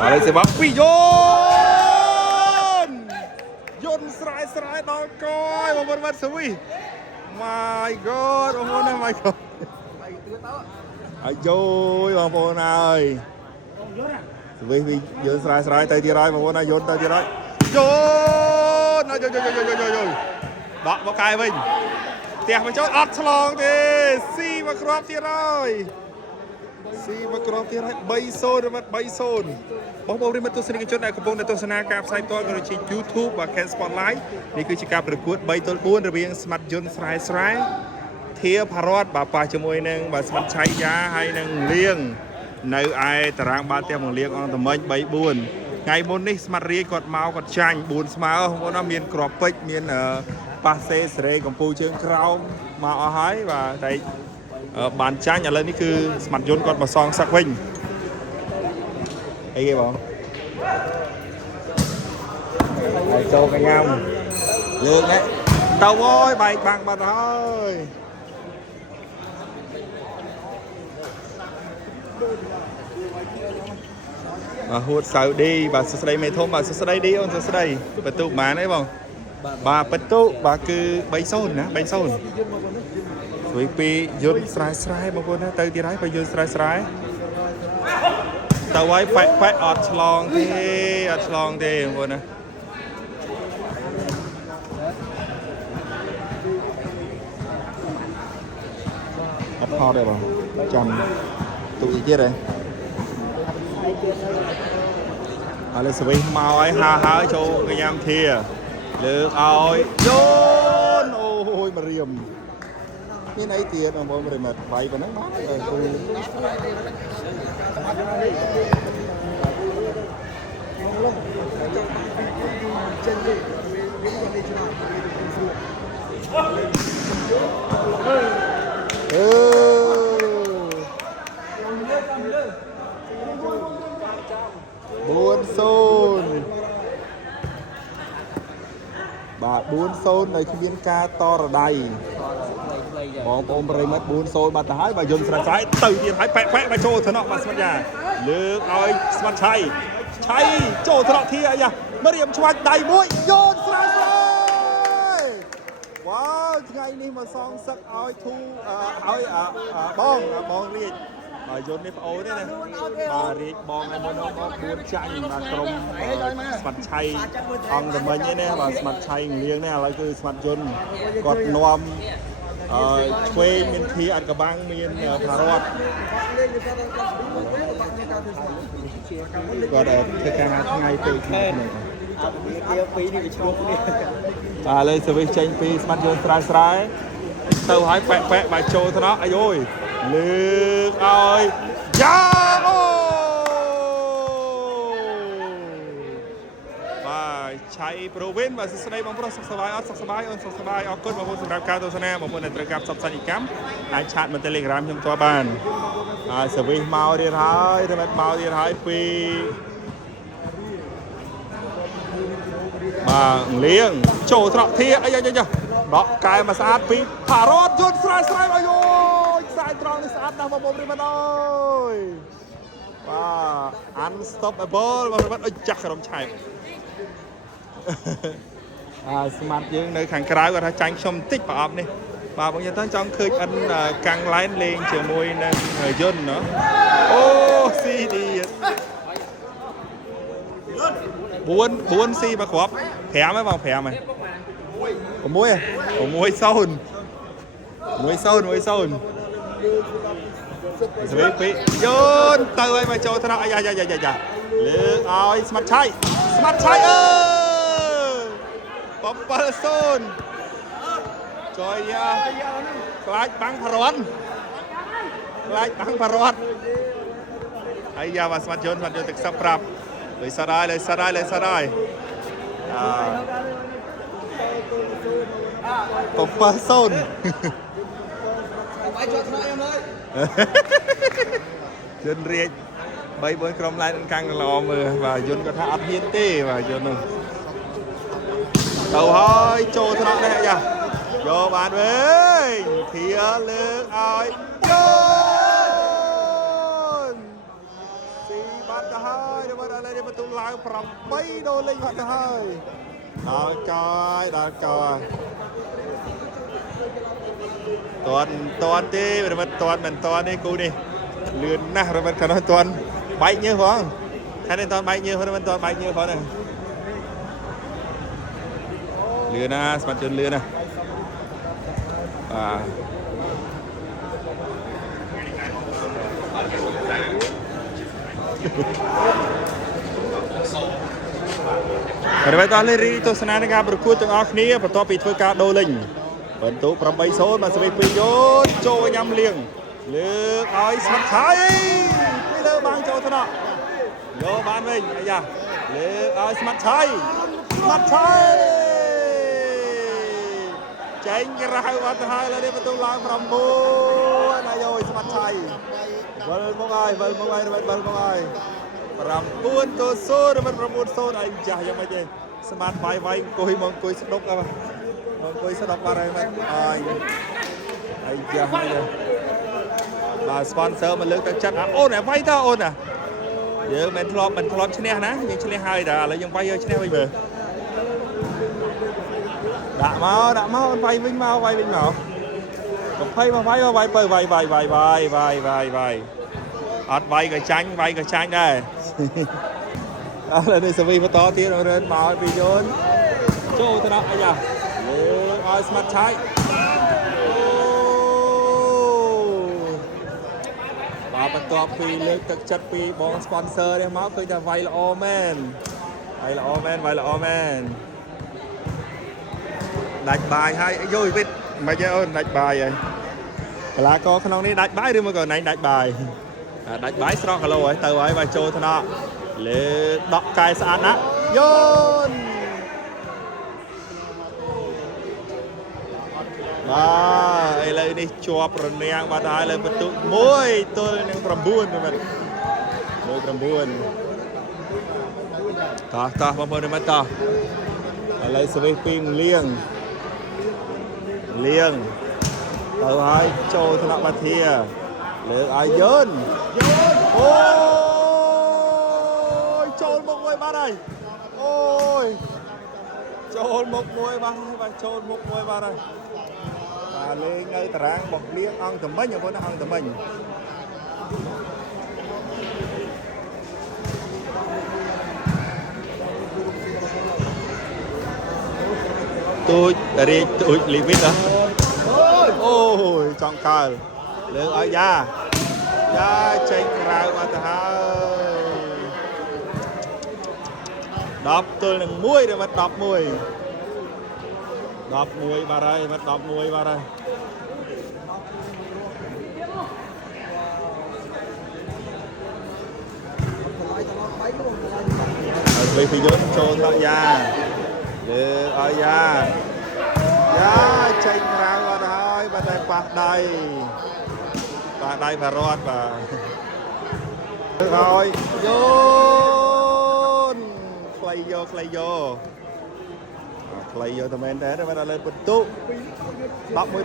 Ale se va pi Yon seraiដល់កយបងប្អូនបាត់សវី My God បងប្អូនណា My God អាយបងប្អូនអើយសវីយន្តស្រ័យទៅទៀតហើយបងប្អូនណាយន្តទៅទៀតហើយយដកមកកាយវិញផ្ទះមកចូលអត់ឆ្លងទេស៊ីមកគ្រាប់ទៀតហើយស៊ីមកគ្រាប់ទៀតហើយ 3-0 រមិត 3-0 បងប្អូនប្រិមត្តទស្សនិកជនដែលកំពុងទស្សនាការផ្សាយផ្ទាល់ក្នុង YouTube បាទ Ken Spotlight នេះគឺជាការប្រកួត 3-4 រវាងស្មាត់យន្តស្រែធាផារ៉ាត់បាទប៉ះជាមួយនឹងបាទស្មាត់ឆៃយ៉ាហើយនឹងលៀងនៅឯតារាងបាល់ផ្ទះមកលៀងអង្គតមិញ 3-4 ថ្ងៃមុននេះស្មាត់រាយគាត់មកគាត់ចាញ់ 4 ស្មើបងប្អូនណាមានគ្រាប់ពេជ្រមានប៉ាសេសេរីកម្ពុជាជើងក្រោមមកអស់ហើយបាទតែបានចាញ់ឥឡូវនេះគឺស្មាត់យន្តគាត់មកសងសឹកវិញអីគេបងហើយចូលកញ្ញាំលើកនេះទៅអើយបែកបាំងបាត់ហើយហួតសៅឌីបាទសួស្ដីមេធំបាទសួស្ដីឌីអូនសួស្ដីបន្ទុកប៉ុន្មានអីបងបាទបន្ទុកបាទគឺ 3-0 ណា 3-0 ស្វីពីយន្តស្រែបងប្អូនណាទៅទៀតហើយបើយន្តស្រែទៅហើយប៉ែអត់ឆ្លងទេបងប្អូនណាអត់ផតទេបងចាំទុកទៀតទេឥឡូវស្វីមកហើយហើយចូលកញ្ញាំធាលើកឲ្យយន្តអូយមករៀមមានអីទៀតបងប្អូនប្រិមត្តបាយប៉ុណ្ណឹងមកគូបាទ 4-0 នៅគ្មានការតរដៃបងប្អូនប្រិមត្ត 4-0 បាត់ទៅហើយបាទយន្តស្រែទៅទៀតហើយប៉ែមកចូលថ្នាក់បាទស្មាត់យ៉ាលើកឲ្យស្មាត់ឆៃចូលថ្នាក់ធាអាយ៉ាមករៀមឆ្វាច់ដៃមួយយន្តស្រែវ៉ាវថ្ងៃនេះមកសងសឹកឲ្យធូឲ្យបងរាជបាទយន្តនេះប្អូនទេណាបាទរាជបងឲ្យមុនមក4ចាញ់បាទក្រុមស្មាត់ឆៃអង្គតមិញនេះណាបាទស្មាត់ឆៃលៀងនេះឥឡូវគឺស្មាត់យន្តគាត់នាំឆ្វេងមានធាអត់កបាំងមានផារ៉ាត់គាត់ធ្វើការថ្ងៃពេកនេះពីរនេះវាឆ្លងគ្នាឥឡូវសវិសចេញពីស្មាត់យន្តស្រែទៅឲ្យប៉ែបាទចូលថ្នាក់អាយអូយលើកឲ្យយ៉ាអូបាទឆៃប្រូវិនបាទសួស្ដីបងប្រុសសុខសប្បាយអត់សុខសប្បាយអូនសុខសប្បាយអរគុណបងប្អូនសម្រាប់ការទស្សនាបងប្អូនដែលត្រូវការផ្សព្វផ្សាយកម្មអាចឆាតមក Telegram ខ្ញុំទាល់បានហើយសវិសមកទៀតហើយរមិតមកទៀតហើយពីបាទលៀងចូលត្រកធាអីដកកែមកស្អាតពីផារ៉ាត់យន្តស្រែអាយខ្សែត្រង់នេះស្អាតណាស់បងប្អូនប្រិមត្តអើយបាទ unstoppable បងប្អូនអើយចាស់ក្រុមឆែបស្មាត់យើងនៅខាងក្រៅគាត់ថាចាញ់ខ្ញុំបន្តិចប្រអប់នេះបាទបងយើងទៅចង់ឃើញអិនកាំងឡែនលេងជាមួយនឹងយន្តណអូស៊ីឌី4ស៊ីមកគ្រាប់5ហ៎បង5ហ៎6 ស្វីពីយន្តទៅឲ្យមកចូលថ្នាក់អាយ៉ាលើកឲ្យស្មាត់ឆៃអើ7-0ចូលយ៉ាខ្លាចបាំងផារ៉ាត់ហើយយ៉ាបាទស្មាត់យន្តទឹកសឹកប្រាប់លើសរាយ7-0យន្តរាជ 3-4 ក្រុមឡែនខាងល្អមើលបាទយន្តគាត់ថាអត់ហ៊ានទេបាទយន្តនោះទៅហើយចូលថ្នាក់នេះអាយ៉ាយកបានវិញធាលើកឲ្យយន្តស៊ីបាត់ទៅហើយ mà ở đây mà tụi lao from mấy đô linh hết hơi đó coi toàn đi mình toàn đi cú đi lươn nè rồi mình cần nói toàn bay như phải không hay nên toàn bay như phải mình toàn bay như phải này lươn nè mặt chân lươn nè rồi bây giờ lên tôi sẽ nói với các bạn kia và tôi bịធ្វើការដូរលេងបន្ទុក8-0មកស្វីពីយោចូលញ៉ាំលៀងលើកឲ្យស្មាត់ឆៃពីលើបាំងចូលថ្នាក់យកបានវិញអាយ៉ាលើកឲ្យស្មាត់ឆៃចេញក្រៅបាត់ទៅហើយលើនេះបន្ទុកឡើង9ណាយោស្មាត់ឆៃវិលមកហើយ9-0របស់9-0អីចាស់យ៉ាងម៉េចទេស្មាត់វាយអង្គុយមកអង្គុយស្ដុកអង្គុយស្ដុកបាត់ហើយមិនអីចាស់ហើយបាទ sponsor មកលើកទឹកចិត្តអូនវាយតើអូនយើងមិនធ្លាប់ឈ្នះណាយើងឈ្នះហើយតែឥឡូវយើងវាយយកឈ្នះវិញមើលដាក់មកអូនវាយវិញមក20មកវាយទៅវាយអត់វាយក៏ចាញ់ដែរអើនេះសវីបន្តទៀតរើនមកពីយនចូលទៅដល់អាយ៉ាលើឲ្យស្មាត់ឆៃបាទបន្ទាប់ពីលើកទឹកចិត្តពីបង sponsor នេះមកឃើញថាវាយល្អមែនដាច់បាយហើយយោយវិតមិនទេអូនដាច់បាយហើយកីឡាករក្នុងនេះដាច់បាយឬមកក៏ណែដាច់បាយស្រស់គីឡូហើយទៅហើយបើចូលថ្នាក់លើដកកាយស្អាតណាស់យនបាទឥឡូវនេះជាប់រនាំងបាត់ហើយលើបន្ទុក1-9ទៅមែន1-9តោះបងប្អូនមើលតោះឥឡូវស្វីពីងលៀងទៅហើយចូលថ្នាក់បាធាលើកឲ្យយនអូយចូលមុខមួយបាត់ហើយចូលមុខមួយបាត់ហើយបាទលេងនៅតារាងរបស់លៀងអង្គតមិញបងប្អូនអង្គតមិញទូចរៀបទូចលីវីតអូយចង់កើលើកឲ្យយ៉ាចេញក្រៅមកទៅហើយ10-1ដល់មក11បាត់ហើយមក11បាត់ហើយហើយពីយន្តចូលដល់យ៉ាលើឲ្យយ៉ាចេញក្រៅបាត់ហើយបាត់តែប៉ះដៃបារត់បាទហើយយោនខ្លីយោតែមែនដែរបាទលើបន្ទុក11ដុល្លារ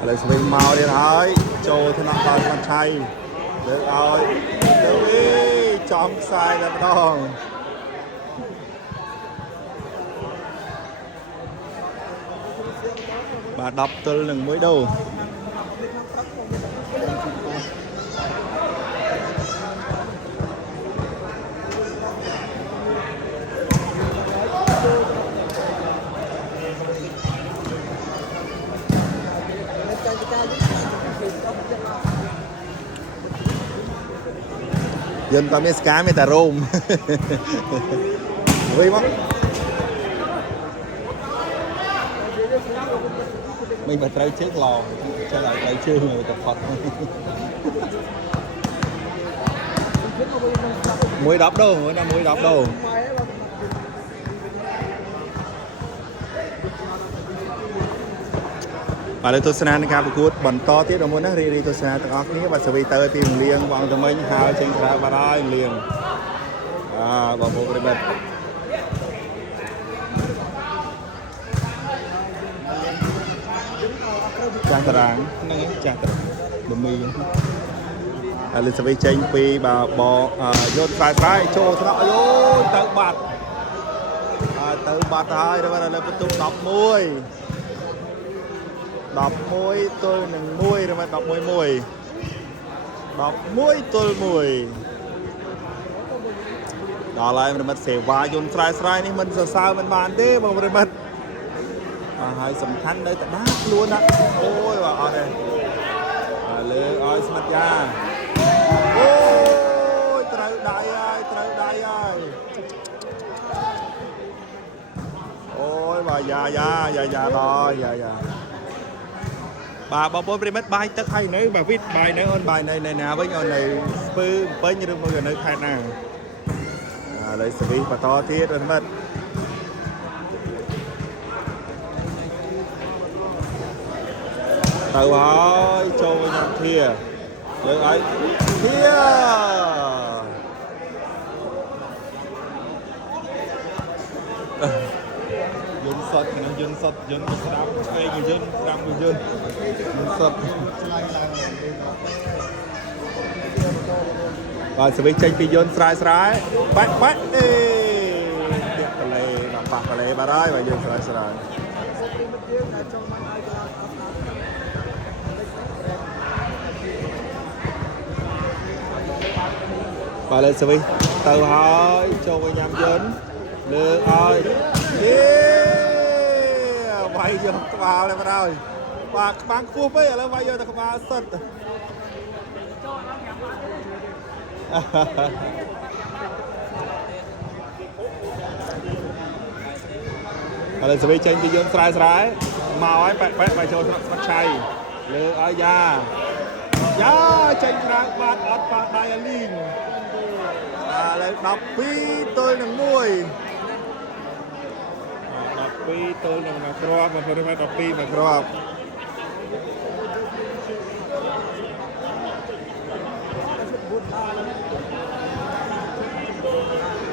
ឥឡូវស្វីមកទៀតហើយចូលថ្នាក់ដល់ស្មាត់ឆៃលើកឲ្យទៅចំខ្សែតែម្ដងបាទ10-1ដូរយន្តតាមមានស្កាមានតែរោមវិញមកមិនបើត្រូវជើងឡងចេះឲ្យត្រូវជើងទៅផុត1-10ដូរ1-10ដូរបាទលើទស្សនានៃការប្រកួតបន្តទៀតដល់មុនណារីទស្សនាទាំងអស់គ្នាបាទសវីទៅពីលៀងបងតមិញហើយចេញក្រៅបាត់ហើយលៀងបងប្អូនប្រិមិត្ត ចាស់តារាងហ្នឹងចាស់តារាងលមីឥឡូវស្វីចេញពីបយន្តខ្សែចូលថ្នាក់យោទៅបាត់ហើយឥឡូវបន្ទុក11 ទល់នឹង1រមែន11 ទល់1ដល់ហើយប្រិមិត្តសេវាយន្តស្រ័យនេះមិនសរសើរមិនបានទេបងប្រិមិត្តហើយសំខាន់នៅតែដាក់ខ្លួនណាអូយបាទអត់ទេលើឲ្យស្មាត់យ៉ាអូយត្រូវដៃហើយអូយបាទយ៉ាដល់យ៉ាបាទបងប្អូនប្រិមិត្តបាយទឹកហើយនៅបាទវិតបាយនៅអូនបាយនៅណាវិញអូននៅស្ពឺពេញឬមកនៅខេត្តណាឥឡូវសវីបន្តទៀតប្រិមិត្តទៅហើយចូលវិញធាលើឲ្យធាយន្តសុតក្នុងយន្តសុតយន្តស្ដាប់ឆ្វេងយន្តស្ដាប់យន្តសុតបាទសវិចេញពីយន្តស្រែបាច់អេទៀតកលេបាទប៉ះកលេបាទហើយបាទយន្តស្រែបាទលើសវិទៅហើយចូលវិញញ៉ាំយន្តលើឲ្យវាយយកក្បាលเลยបាទហើយបាទក្បាលខ្ពស់ពេកឥឡូវវាយយកតែក្បាលសិតឥឡូវសវិចេញពីយន្តស្រែមកហើយបែកចូលស្មាត់ឆៃលើឲ្យយ៉ាចេញក្រៅបាត់អត់ប៉ះដៃអាលីងឥឡូវ12 ទល់នឹង 1 12 ទល់នឹងមួយគ្រាប់បងប្អូន12មួយគ្រាប់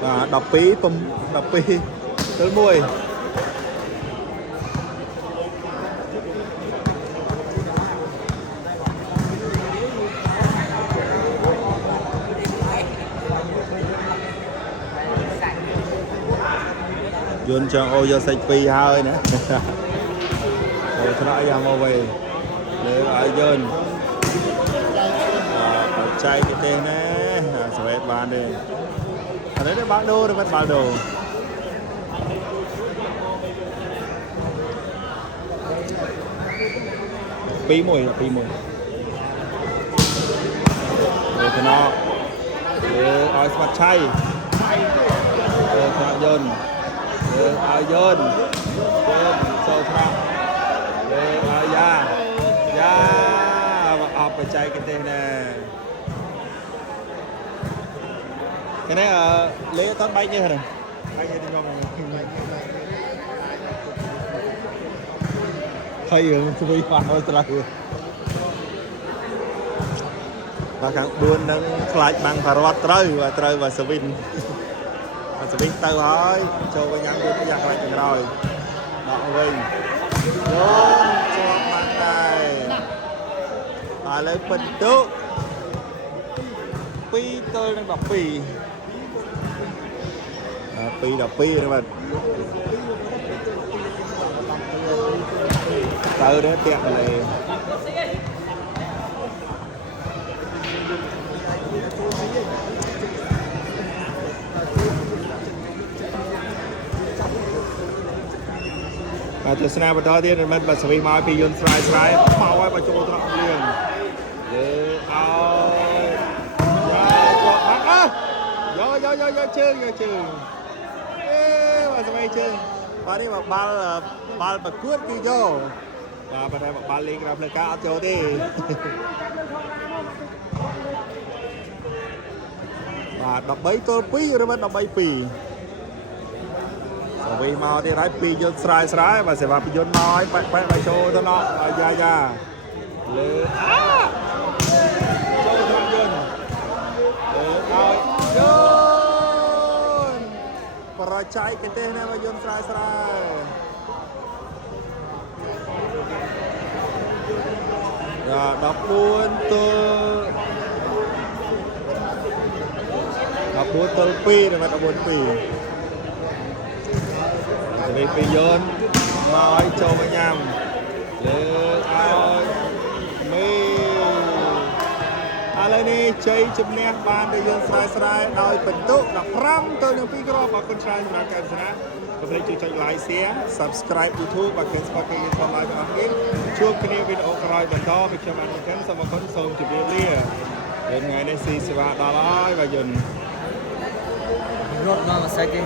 បាទ12 ទល់ 1យន្តចង់អូយកសាច់2ហើយណាអូថ្នាក់យ៉ាងមកវិញលើឲ្យយន្តបច្ចេកទេសណាស្វេតបានទេឥឡូវនេះបាល់ដូរឬមិនបាល់ដូរ2-1លើថ្នាក់លើឲ្យស្មាត់ឆៃលើថ្នាក់យន្តឲ្យយន្តចូលថ្នាក់លើឲ្យយ៉ាអបបច្ចេកទេសណាគេនេះលេអត់បែកនេះហ្នឹងបែកនេះខ្ញុំហើយយើងស្វីប៉ះឲ្យស្លាប់បាទខាង4នឹងខ្លាចបាំងផារត់ត្រូវបាទសវិនទៅហើយចូលវិញញ៉ាំយន្តយ៉ាងខ្លាំងក្រោយដកវិញជាប់បានដែរឥឡូវបន្ទុក2 ទល់នឹង 12 2 12បាទទៅទេតាក់កលេបាទទស្សនាបន្តទៀតមិនបាទសវីមកពីយន្តស្រែមកឲ្យបើចូលត្រង់លៀងលើឲ្យយកបាក់យកជើងអេបាទសវីជើងបាទនេះមកបាល់ប្រកួតគឺយកបាទប៉ុន្តែមកបាល់លេងក្រៅផ្លូវការអត់ចូលទេបាទ13 ទល់ 2ឬមិន13 2វិញមកទៀតហើយពីយន្តស្រែបាទសេវាពីយន្តមកឲ្យបែកចូលទៅណោះយ៉ាលើចូលទៅយន្តលើឲ្យយន្តបរិច្ចេកទេសណាយន្តស្រែ 14 ទល់2ដល់14 2លេខពីយនមកឲ្យចូលមកញ៉ាំលើឲ្យមេឥឡូវនេះជ័យជំនះបានដោយយើងស្រែដោយបន្ទុក15ទៅនឹង2គ្រាប់អរគុណច្រើនសម្រាប់ការទស្សនាកុំភ្លេចជួយចុច like share subscribe YouTube បើឃើញស្ពតគេយើងថត live របស់យើងជួបគ្នាវីដេអូក្រោយបន្តពីខ្ញុំបានមកសូមអរគុណសូមជម្រាបលាថ្ងៃនេះស៊ីសេវាដល់ហើយបាទយន្ត រត់មកមួយសាច់ទេ